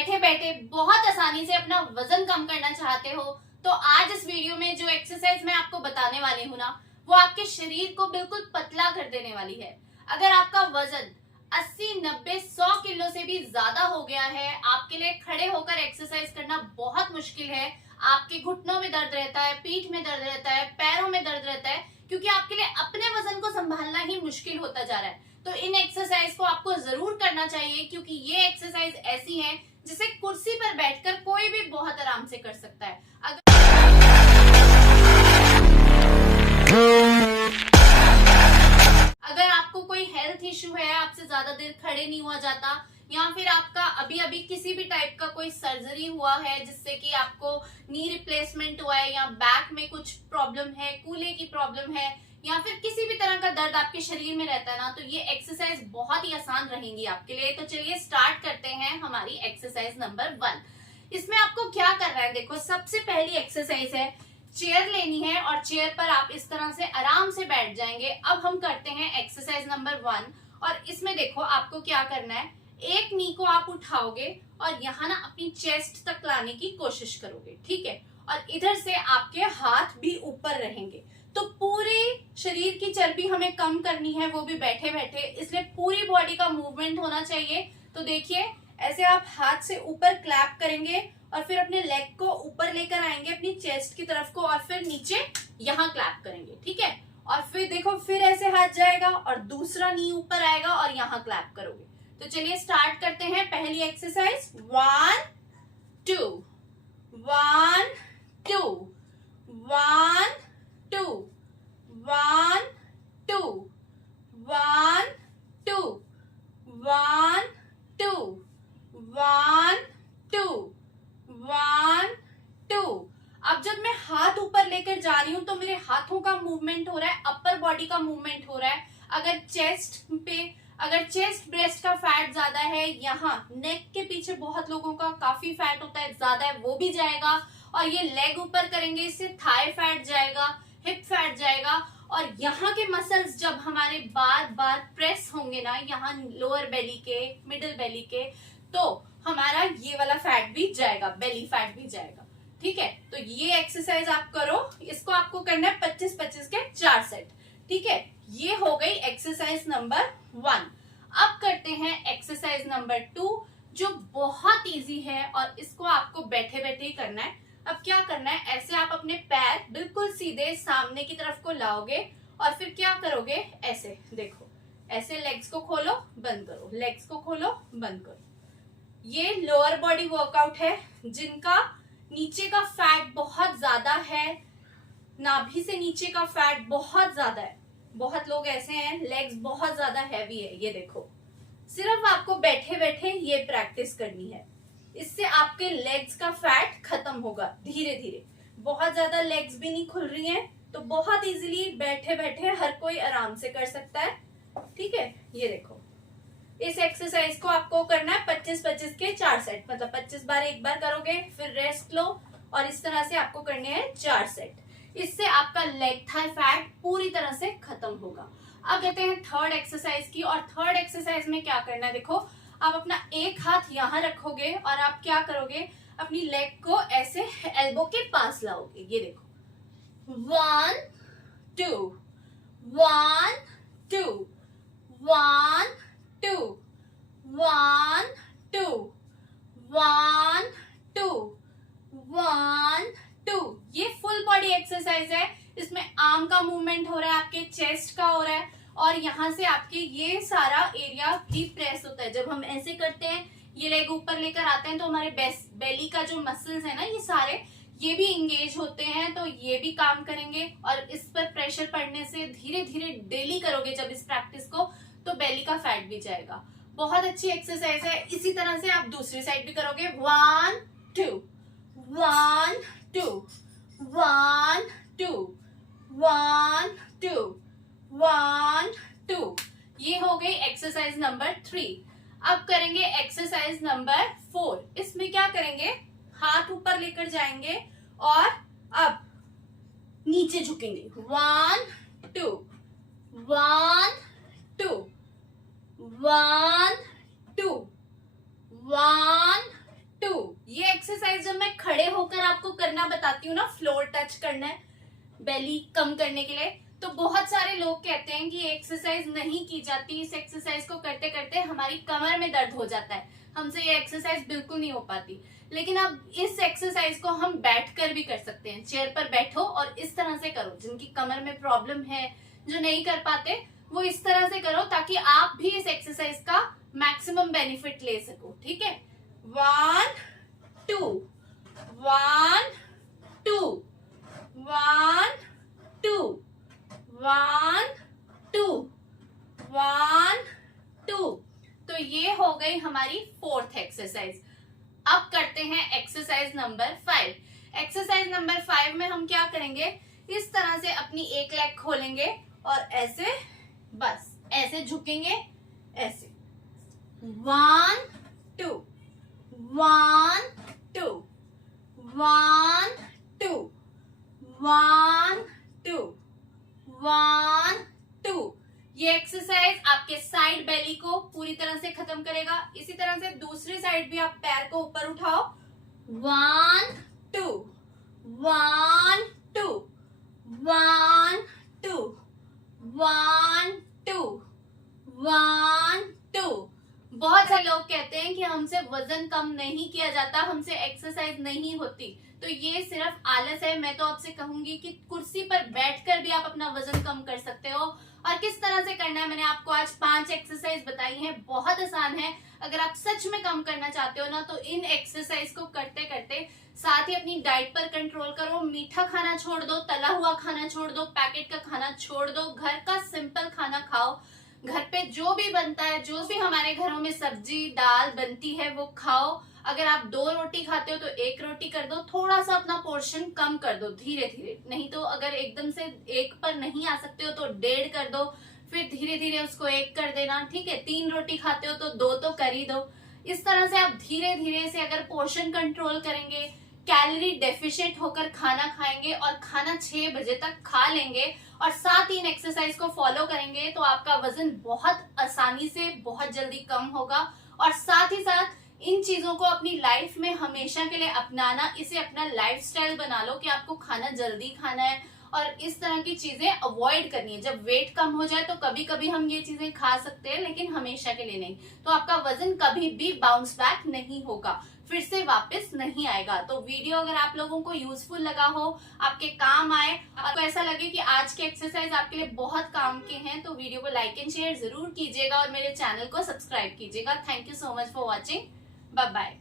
बैठे बैठे बहुत आसानी से अपना वजन कम करना चाहते हो तो आज इस वीडियो में जो एक्सरसाइज मैं आपको बताने वाली हूँ ना, वो आपके शरीर को बिल्कुल पतला कर देने वाली है। अगर आपका वजन 80, 90, 100 किलो से भी ज्यादा हो गया है, आपके लिए खड़े होकर एक्सरसाइज करना बहुत मुश्किल है, आपके घुटनों में दर्द रहता है, पीठ में दर्द रहता है, पैरों में दर्द रहता है, क्योंकि आपके लिए अपने वजन को संभालना ही मुश्किल होता जा रहा है, तो इन एक्सरसाइज को आपको जरूर करना चाहिए, क्योंकि ये एक्सरसाइज ऐसी है जिसे कुर्सी पर बैठकर कोई भी बहुत आराम से कर सकता है। अगर आपको कोई हेल्थ इश्यू है, आपसे ज्यादा देर खड़े नहीं हुआ जाता, या फिर आपका अभी अभी किसी भी टाइप का कोई सर्जरी हुआ है जिससे कि आपको नी रिप्लेसमेंट हुआ है, या बैक में कुछ प्रॉब्लम है, कूल्हे की प्रॉब्लम है, या फिर किसी भी तरह का दर्द आपके शरीर में रहता है ना, तो ये एक्सरसाइज बहुत ही आसान रहेंगी आपके लिए। तो चलिए स्टार्ट करते हैं हमारी एक्सरसाइज नंबर 1। इसमें आपको क्या करना है, देखो सबसे पहली एक्सरसाइज है, चेयर लेनी है और चेयर पर आप इस तरह से आराम से बैठ जाएंगे। अब हम करते हैं एक्सरसाइज नंबर 1, और इसमें देखो आपको क्या करना है, एक नी को आप उठाओगे और यहाँ ना अपनी चेस्ट तक लाने की कोशिश करोगे, ठीक है, और इधर से आपके हाथ भी ऊपर रहेंगे। तो पूरे शरीर की चर्बी हमें कम करनी है, वो भी बैठे बैठे, इसलिए पूरी बॉडी का मूवमेंट होना चाहिए। तो देखिए ऐसे आप हाथ से ऊपर क्लैप करेंगे और फिर अपने लेग को ऊपर लेकर आएंगे अपनी चेस्ट की तरफ को, और फिर नीचे यहाँ क्लैप करेंगे, ठीक है, और फिर देखो फिर ऐसे हाथ जाएगा और दूसरा नी ऊपर आएगा और यहाँ क्लैप करोगे। तो चलिए स्टार्ट करते हैं पहली एक्सरसाइज। 1 2 1 2 1 2 1 2 1 2 1 2 1 2 1 2। अब जब मैं हाथ ऊपर लेकर जा रही हूं तो मेरे हाथों का मूवमेंट हो रहा है, अपर बॉडी का मूवमेंट हो रहा है। अगर चेस्ट ब्रेस्ट का फैट ज्यादा है, यहाँ नेक के पीछे बहुत लोगों का काफी फैट होता है, ज्यादा है, वो भी जाएगा। और ये लेग ऊपर करेंगे, इससे थाई फैट जाएगा, हिप फैट जाएगा, और यहाँ के मसल्स जब हमारे बार बार प्रेस होंगे ना, यहाँ लोअर बेली के, मिडिल बेली के, तो हमारा ये वाला फैट भी जाएगा, बेली फैट भी जाएगा, ठीक है। तो ये एक्सरसाइज आप करो, इसको आपको करना है 25-25 के 4 सेट, ठीक है। ये हो गई एक्सरसाइज नंबर 1। अब करते हैं एक्सरसाइज नंबर 2, जो बहुत इजी है और इसको आपको बैठे बैठे ही करना है। अब क्या करना है, ऐसे आप अपने पैर बिल्कुल सीधे सामने की तरफ को लाओगे और फिर क्या करोगे, ऐसे देखो, ऐसे लेग्स को खोलो बंद करो, लेग्स को खोलो बंद करो। ये लोअर बॉडी वर्कआउट है, जिनका नीचे का फैट बहुत ज्यादा है, नाभि से नीचे का फैट बहुत ज्यादा है। बहुत लोग ऐसे हैं लेग्स बहुत ज्यादा हैवी है, ये देखो, सिर्फ आपको बैठे बैठे ये प्रैक्टिस करनी है, इससे आपके लेग्स का फैट खत्म होगा धीरे धीरे। बहुत ज्यादा लेग्स भी नहीं खुल रही हैं, तो बहुत इजीली बैठे बैठे हर कोई आराम से कर सकता है, ठीक है। ये देखो, इस एक्सरसाइज को आपको करना है 25-25 के 4 सेट, मतलब 25 बार एक बार करोगे, फिर रेस्ट लो, और इस तरह से आपको करने हैं 4 सेट। इससे आपका लेग थाई फैट पूरी तरह से खत्म होगा। अब कहते हैं थर्ड एक्सरसाइज की, और थर्ड एक्सरसाइज में क्या करना है, देखो आप अपना एक हाथ यहाँ रखोगे और आप क्या करोगे, अपनी लेग को ऐसे एल्बो के पास लाओगे, ये देखो, 1 2 1 2 1 2 1 2 1 2 1 2। ये फुल बॉडी एक्सरसाइज है, इसमें आर्म का मूवमेंट हो रहा है, आपके चेस्ट का हो रहा है, और यहाँ से आपके ये सारा एरिया भी प्रेस होता है। जब हम ऐसे करते हैं, ये लेग ऊपर लेकर आते हैं, तो हमारे बेली का जो मसल्स है ना, ये सारे ये भी इंगेज होते हैं, तो ये भी काम करेंगे, और इस पर प्रेशर पड़ने से धीरे धीरे डेली करोगे जब इस प्रैक्टिस को, तो बेली का फैट भी जाएगा। बहुत अच्छी एक्सरसाइज है। इसी तरह से आप दूसरी साइड भी करोगे, 1 2 1 2 1 2 1 2 1 2। ये हो गई एक्सरसाइज नंबर 3। अब करेंगे एक्सरसाइज नंबर 4। इसमें क्या करेंगे, हाथ ऊपर लेकर जाएंगे और अब नीचे झुकेंगे, 1 2 1 2 1 2 1 ये एक्सरसाइज जब मैं खड़े होकर आपको करना बताती हूँ ना, फ्लोर टच करना है बेली कम करने के लिए, तो बहुत सारे लोग कहते हैं कि ये एक्सरसाइज नहीं की जाती, इस एक्सरसाइज को करते करते हमारी कमर में दर्द हो जाता है, हमसे ये एक्सरसाइज बिल्कुल नहीं हो पाती। लेकिन अब इस एक्सरसाइज को हम बैठकर भी कर सकते हैं। चेयर पर बैठो और इस तरह से करो। जिनकी कमर में प्रॉब्लम है, जो नहीं कर पाते, वो इस तरह से करो ताकि आप भी इस एक्सरसाइज का मैक्सिमम बेनिफिट ले सको। ठीक है, 1 2 1 2 1 2 1 2 1 2। तो ये हो गई हमारी 4th एक्सरसाइज। अब करते हैं एक्सरसाइज नंबर 5। एक्सरसाइज नंबर 5 में हम क्या करेंगे, इस तरह से अपनी एक लेग खोलेंगे और ऐसे, बस ऐसे झुकेंगे, ऐसे 1 2 1 2 1 2 1 2 1 2। ये एक्सरसाइज आपके साइड बेली को पूरी तरह से खत्म करेगा। इसी तरह से दूसरी साइड भी आप पैर को ऊपर उठाओ, 1 2 1 2 1 2 1 2 1 2। बहुत सारे लोग कहते हैं कि हमसे वजन कम नहीं किया जाता, हमसे एक्सरसाइज नहीं होती, तो ये सिर्फ आलस है। मैं तो आपसे कहूंगी कि कुर्सी पर बैठकर भी आप अपना वजन कम कर सकते हो। और किस तरह से करना है, मैंने आपको आज 5 एक्सरसाइज बताई हैं, बहुत आसान है। अगर आप सच में कम करना चाहते हो ना, तो इन एक्सरसाइज को करते करते साथ ही अपनी डाइट पर कंट्रोल करो। मीठा खाना छोड़ दो, तला हुआ खाना छोड़ दो, पैकेट का खाना छोड़ दो, घर का सिंपल खाना खाओ। घर पे जो भी बनता है, जो भी हमारे घरों में सब्जी दाल बनती है, वो खाओ। अगर आप 2 रोटी खाते हो तो 1 रोटी कर दो, थोड़ा सा अपना पोर्शन कम कर दो धीरे धीरे। नहीं तो अगर एकदम से 1 पर नहीं आ सकते हो तो 1.5 कर दो, फिर धीरे धीरे उसको 1 कर देना। ठीक है, 3 रोटी खाते हो तो 2 तो कर ही दो। इस तरह से आप धीरे धीरे से अगर पोर्शन कंट्रोल करेंगे, कैलोरी डेफिशिएंट होकर खाना खाएंगे और खाना 6 बजे तक खा लेंगे और साथ ही इन एक्सरसाइज को फॉलो करेंगे, तो आपका वजन बहुत आसानी से बहुत जल्दी कम होगा। और साथ ही साथ इन चीजों को अपनी लाइफ में हमेशा के लिए अपनाना, इसे अपना लाइफस्टाइल बना लो कि आपको खाना जल्दी खाना है और इस तरह की चीजें अवॉइड करनी है। जब वेट कम हो जाए तो कभी कभी हम ये चीजें खा सकते हैं, लेकिन हमेशा के लिए नहीं। तो आपका वजन कभी भी बाउंस बैक नहीं होगा, फिर से वापस नहीं आएगा। तो वीडियो अगर आप लोगों को यूजफुल लगा हो, आपके काम आए, आपको ऐसा लगे कि आज के एक्सरसाइज आपके लिए बहुत काम के हैं, तो वीडियो को लाइक एंड शेयर जरूर कीजिएगा और मेरे चैनल को सब्सक्राइब कीजिएगा। Thank you so much for watching. Bye bye.